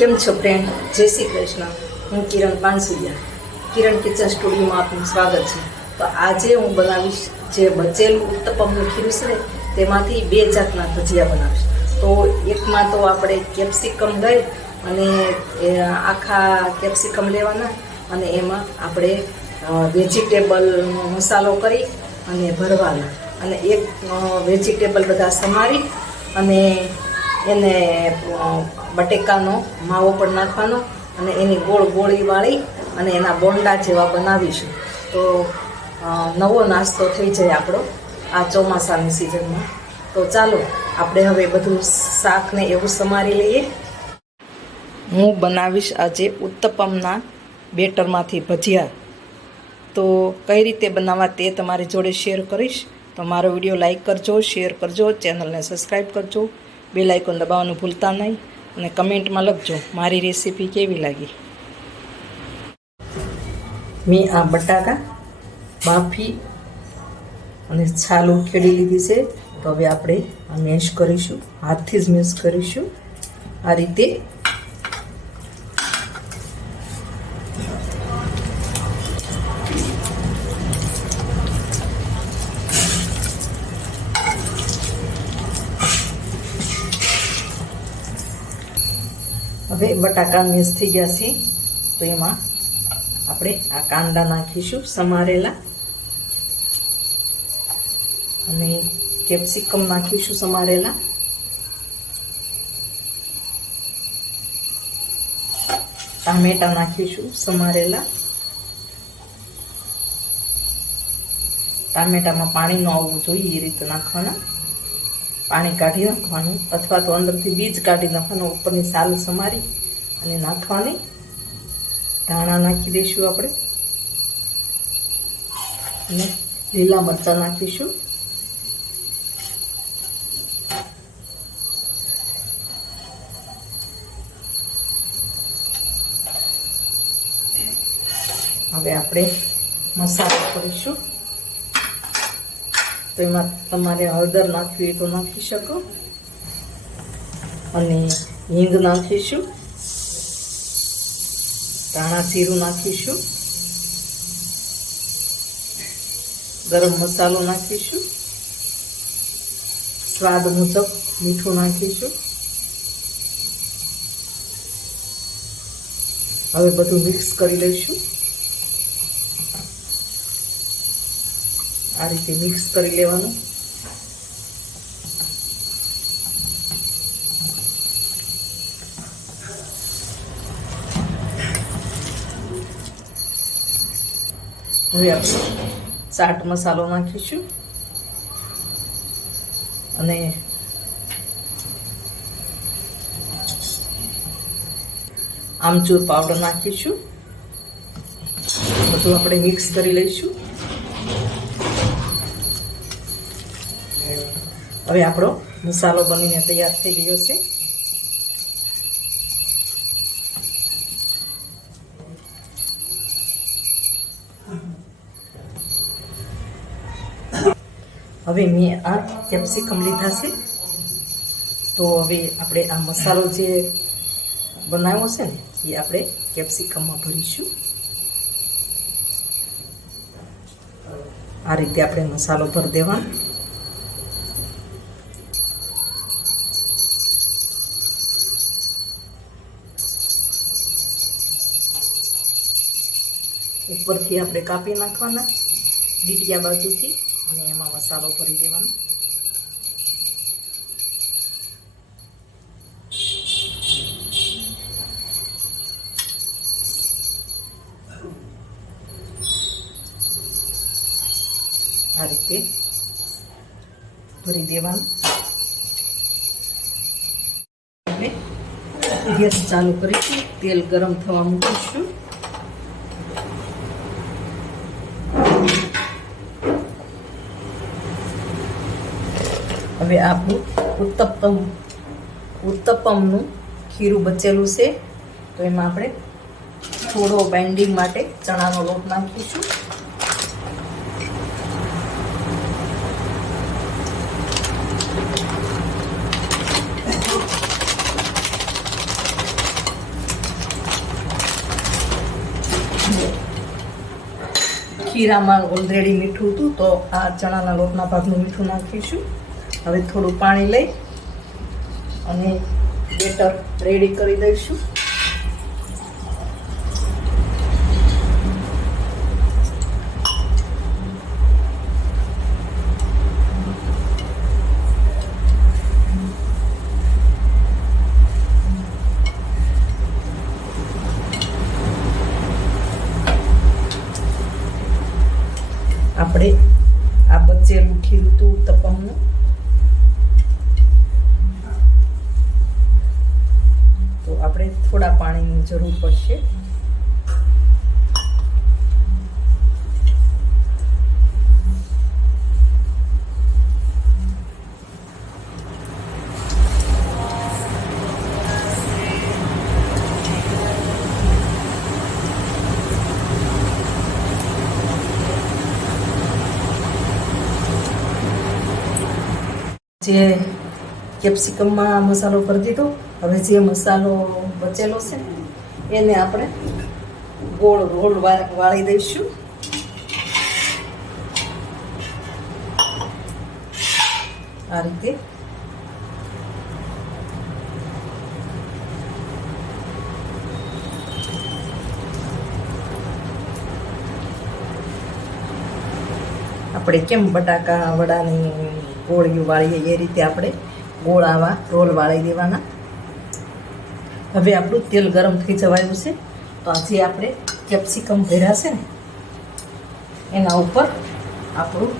કેમ છો ફ્રેન્ડ જય શ્રી કૃષ્ણ. હું કિરણ પાનસુરિયા કિરણ કિચન સ્ટુડિયોમાં આપનું સ્વાગત છે. તો આજે હું બનાવીશ જે બચેલું ઉત્તપમનું ખીરું છે તેમાંથી બે જાતના ભજીયા બનાવીશ. તો એકમાં તો આપણે કેપ્સિકમ લઈ અને આખા કેપ્સિકમ લેવાના અને એમાં આપણે વેજીટેબલનો મસાલો કરી અને ભરવાના. અને એક વેજીટેબલ બધા સમારી અને એને બટેકાનો માવો પણ નાખવાનો અને એની ગોળ ગોળી વાળી અને એના બોંડા જેવા બનાવીશું. તો નવો નાસ્તો થઈ જાય આપણો આ ચોમાસાની સિઝનમાં. તો ચાલો, આપણે હવે બધું શાકને એવું સમારી લઈએ. હું બનાવીશ આજે ઉત્તપમના બેટરમાંથી ભજીયા. તો કઈ રીતે બનાવવા તે તમારી જોડે શેર કરીશ. તો મારો વીડિયો લાઇક કરજો, શેર કરજો, ચેનલને સબસ્ક્રાઈબ કરજો. બે લાઇકોન દબાવવાનું ભૂલતા નહીં અને કમેન્ટમાં લખજો, મારી રેસીપી કેવી લાગી? મેં આ બટાકા બાફી અને છાલ ઉખેડી લીધી છે. તો હવે આપણે આ મેશ કરીશું. હાથથી જ મેશ કરીશું. આ રીતે હવે બટાકા મિક્સ થઈ ગયા છે. તો એમાં આપણે આ કાંદા નાખીશું સમારેલા. અને કેપ્સિકમ નાખીશું સમારેલા. ટામેટા નાખીશું સમારેલા. ટામેટામાં પાણી ન આવવું જોઈએ, એ રીતે નાખવાના. પાણી કાઢી નાખવાનું અથવા તો અંદરથી બીજ કાઢી નાખવાનું, ઉપરની સાલ સમારી અને નાખવાની. ધાણા નાખી દઈશું આપણે. અને લીલા મરચાં નાખીશું. હવે આપણે મસાલો કરીશું. તો એમાં તમારે હળદર નાખવી હોય તો નાખી શકો. અને હિંગ નાખીશું. ધાણા જીરું નાખીશું. ગરમ મસાલો નાખીશું. સ્વાદ મુજબ મીઠું નાખીશું. હવે બધું મિક્સ કરી લઈશું. આ રીતે મિક્સ કરી લેવાનું. હવે આપણે ચાટ મસાલો નાખીશું. અને આમચૂર પાવડર નાખીશું. બધું આપણે મિક્સ કરી લઈશું. હવે આપણો મસાલો બનીને તૈયાર થઈ ગયો છે. હવે મેં આ કેપ્સિકમ લીધા છે. તો હવે આપણે આ મસાલો જે બનાવ્યો છે ને, એ આપણે કેપ્સિકમમાં ભરીશું. આ રીતે આપણે મસાલો ભરી દેવાનો. ઉપરથી આપણે કાપી નાખવાના ડીટિયા બાજુથી અને એમાં મસાલો ભરી દેવાનો. આ રીતે ભરી દેવાનું. ગેસ ચાલુ કરીશું, તેલ ગરમ થવા મૂકીશું. હવે આપણું ઉત્તપમ, ઉત્તપમનું ખીરું બચેલું છે. તો એમાં આપણે થોડો બેન્ડિંગ માટે ચણાનો લોટ નાખીશું. ખીરામાં ઓલરેડી મીઠું હતું, તો આ ચણાના લોટના ભાગનું મીઠું નાખીશું. હવે થોડું પાણી લઈ અને બેટર રેડી કરી દઈશું. આપણે આ બચેલું ખીરું હતું ઉત્તપમનું તો આપણે થોડા પાણીની જરૂર પડશે. જે કેપ્સિકમમાં મસાલો કરી દીધો. હવે જે મસાલો બચેલો છે, એને આપણે ગોળ વા- વાળી દઈશું. આ રીતે. આપણે કેમ બટાકા, વડાની ગોળીઓ વાળીએ એ રીતે આપણે ગોળ આવા રોલ વાળી દેવાના. હવે આપણું તેલ ગરમ થઈ જવાયું છે. તો આજે આપણે કેપ્સિકમ ભેરાશે ને, એના ઉપર આપણું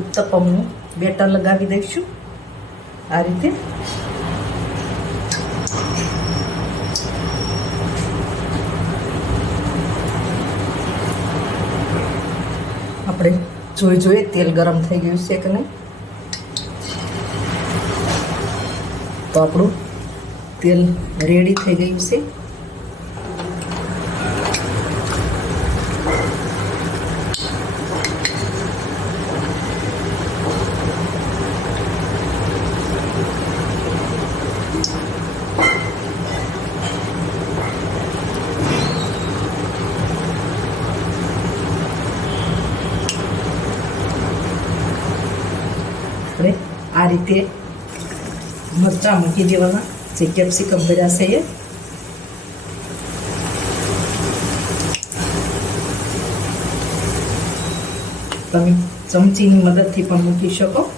ઉત્તપમનું બેટર લગાવી દઈશું. આ રીતે. આપણે જોઈ જોઈએ તેલ ગરમ થઈ ગયું છે કે નહીં? તો આપણું તેલ રેડી થઈ ગયું છે આપણે આ રીતે મરચાં મૂકી દેવાના ભર્યા છે એ તમે ચમચીની મદદથી પણ મૂકી શકો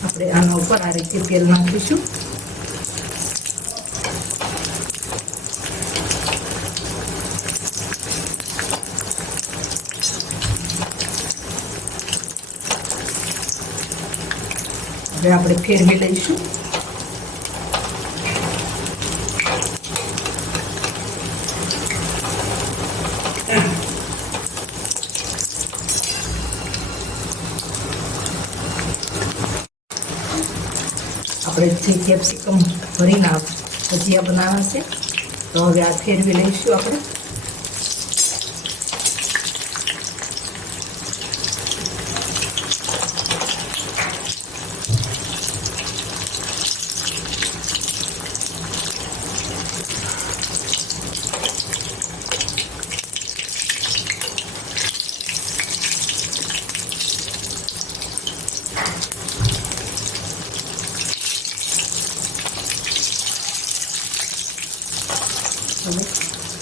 આપણે આના ઉપર આ રીતે તેલ નાખીશું. હવે આપણે ફેરવી લઈશું. આપણે જે કેપ્સિકમ ભરીને આ ભજીયા છે. તો હવે આ ફેરવી લઈશું આપણે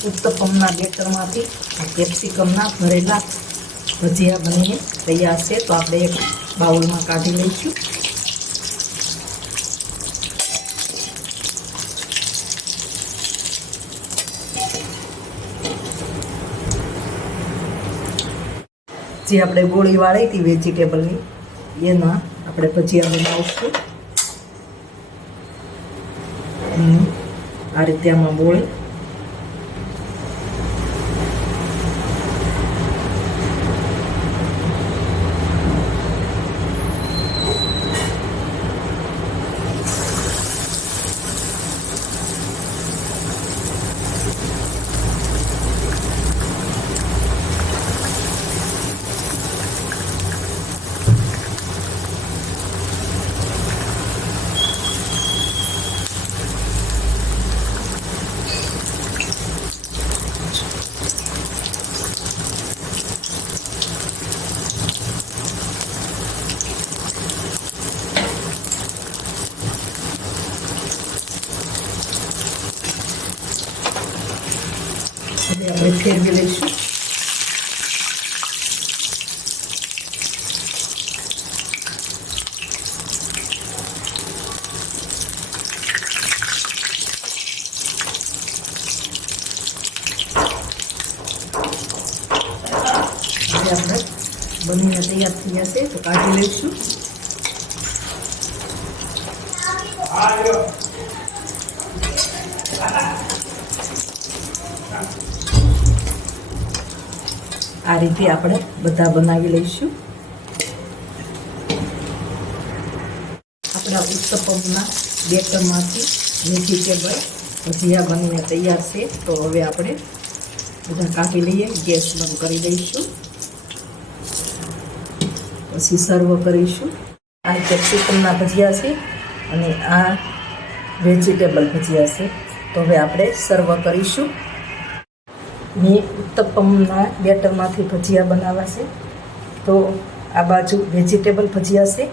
હવે ઉત્તપમના બેટરમાંથી કેપ્સિકમના ભરેલા ભજીયા બનીને તૈયાર છે. તો આપણે એક બાઉલમાં કાઢી લઈશું. જે આપણે ગોળી વાળી હતી વેજીટેબલની, એના આપણે ભજીયા બનાવશું. આ રીતે આમાં બોળી હવે આપણે ફેરવી લઈશું હવે આપણે તૈયાર તો કાઢી લઈશું. આ રીતે આપણે બધા બનાવી લઈશું. આપણા ઉત્તપમના બેટરમાંથી વેજીટેબલ ભજીયા બનીને તૈયાર છે. તો હવે આપણે બધા કાપી લઈએ, ગેસ બંધ કરી દઈશું. પછી સર્વ કરીશું. આ કેપ્સિકમના ભજીયા છે અને આ વેજીટેબલ ભજીયા છે. તો હવે આપણે સર્વ કરીશું. મેં ઉત્તપમના બેટરમાંથી ભજીયા બનાવ્યા છે. તો આ બાજુ વેજીટેબલ ભજીયા છે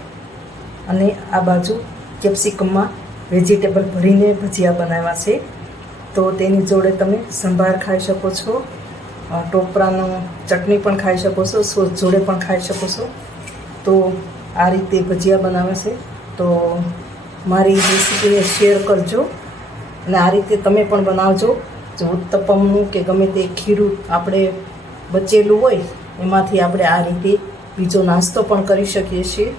અને આ બાજુ કેપ્સિકમમાં વેજીટેબલ ભરીને ભજીયા બનાવ્યા છે. તો તેની જોડે તમે સંભાર ખાઈ શકો છો. ટોપરાનો ચટણી પણ ખાઈ શકો છો, સોસ જોડે પણ ખાઈ શકો છો. તો આ રીતે ભજીયા બનાવે છે. તો મારી રેસીપીને શેર કરજો અને આ રીતે તમે પણ બનાવજો. જો ઉત્તપમનું કે ગમે તે ખીરું આપણે બચેલું હોય, એમાંથી આપણે આ રીતે બીજો નાસ્તો પણ કરી શકીએ છીએ.